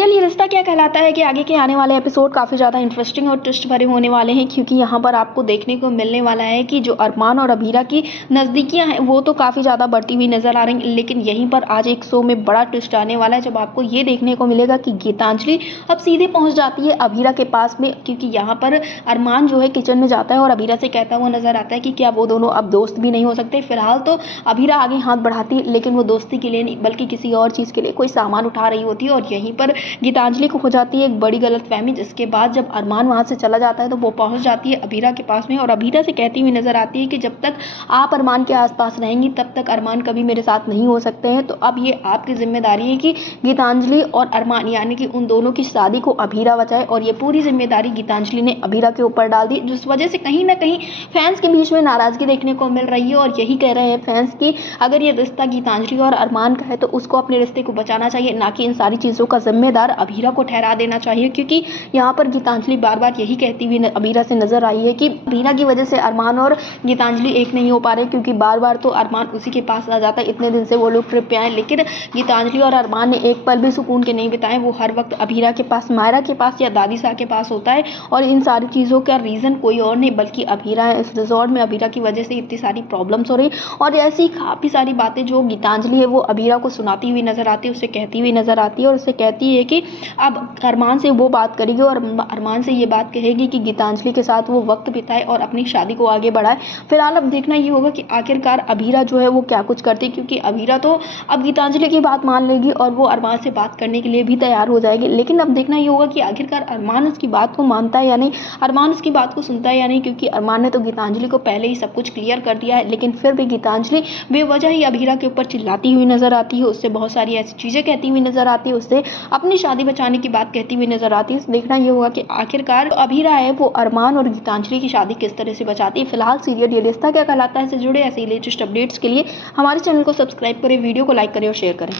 Serial ये रिश्ता क्या कहलाता है कि आगे के आने वाले एपिसोड काफ़ी ज़्यादा इंटरेस्टिंग और ट्विस्ट भरे होने वाले हैं, क्योंकि यहाँ पर आपको देखने को मिलने वाला है कि जो अरमान और अभीरा की नज़दीकियाँ हैं वो तो काफ़ी ज़्यादा बढ़ती हुई नज़र आ रही हैं, लेकिन यहीं पर आज एक शो में बड़ा ट्विस्ट आने वाला है जब आपको ये देखने को मिलेगा कि गीतांजलि अब सीधे पहुँच जाती है अभीरा के पास में, क्योंकि यहाँ पर अरमान जो है किचन में जाता है और अभीरा से कहता हुआ नजर आता है कि क्या वो दोनों अब दोस्त भी नहीं हो सकते। फिलहाल तो अभीरा आगे हाथ बढ़ाती है, लेकिन वो दोस्ती के लिए नहीं बल्कि किसी और चीज़ के लिए कोई सामान उठा रही होती है, और यहीं पर गीतांजलि को हो जाती है एक बड़ी गलतफहमी, जिसके बाद जब अरमान वहाँ से चला जाता है तो वो पहुँच जाती है अभीरा के पास में और अभीरा से कहती हुई नजर आती है कि जब तक आप अरमान के आसपास रहेंगी तब तक अरमान कभी मेरे साथ नहीं हो सकते हैं। तो अब ये आपकी जिम्मेदारी है कि गीतांजलि और अरमान यानी कि उन दोनों की शादी को अभीरा बचाए, और ये पूरी जिम्मेदारी गीतांजलि ने अभीरा के ऊपर डाल दी, जिस वजह से कहीं ना कहीं फैंस के बीच में नाराजगी देखने को मिल रही है। और यही कह रहे हैं फैंस कि अगर ये रिश्ता गीतांजलि और अरमान का है तो उसको अपने रिश्ते को बचाना चाहिए, ना कि इन सारी चीज़ों का जिम्मेदार अभीरा को ठहरा देना चाहिए। क्योंकि यहाँ पर गीतांजलि बार बार यही कहती हुई अभीरा से नजर आई है कि अभीरा की वजह से अरमान और गीतांजलि एक नहीं हो पा रहे, क्योंकि बार बार तो अरमान उसी के पास आ जाता है। इतने दिन से वो लोग ट्रिप पे आए, लेकिन गीतांजलि और अरमान ने एक पल भी सुकून के नहीं बिताए। वो हर वक्त अभीरा के पास, मायरा के पास या दादी सा के पास होता है, और इन सारी चीज़ों का रीज़न कोई और नहीं बल्कि अभीरा है। इस रिजॉर्ट में अभीरा की वजह से इतनी सारी प्रॉब्लम्स हो रही, और ऐसी काफ़ी सारी बातें जो गीतांजलि है वो अभीरा को सुनाती हुई नजर आती है, उससे कहती हुई नजर आती है, और उससे कहती है कि अब अरमान से वो बात करेगी और अरमान से ये बात कहेगी कि गीतांजलि के साथ वो वक्त बिताए और अपनी शादी को आगे बढ़ाए। फिलहाल अब देखना ये होगा कि आखिरकार अभीरा जो है वो क्या कुछ करती है, क्योंकि अभीरा तो अब गीतांजलि की बात मान लेगी और वो अरमान से बात करने के लिए भी तैयार हो जाएगी। लेकिन अब देखना ये होगा कि आखिरकार अरमान उसकी बात को मानता है या नहीं, अरमान उसकी बात को सुनता है या नहीं, क्योंकि अरमान ने तो गीतांजलि को पहले ही सब कुछ क्लियर कर दिया है। लेकिन फिर भी गीतांजलि बेवजह ही अभीरा के ऊपर चिल्लाती हुई नजर आती है, उससे बहुत सारी ऐसी चीज़ें कहती हुई नजर आती है, उससे अपनी शादी बचाने की बात कहती हुई नजर आती है। देखना ये होगा कि आखिरकार अभीरा है वो अरमान और गीतांजलि की शादी किस तरह से बचाती है। फिलहाल सीरियल ये रिश्ता क्या कहलाता है से जुड़े ऐसे लेटेस्ट अपडेट्स के लिए हमारे चैनल को सब्सक्राइब करें, वीडियो को लाइक करें और शेयर करें।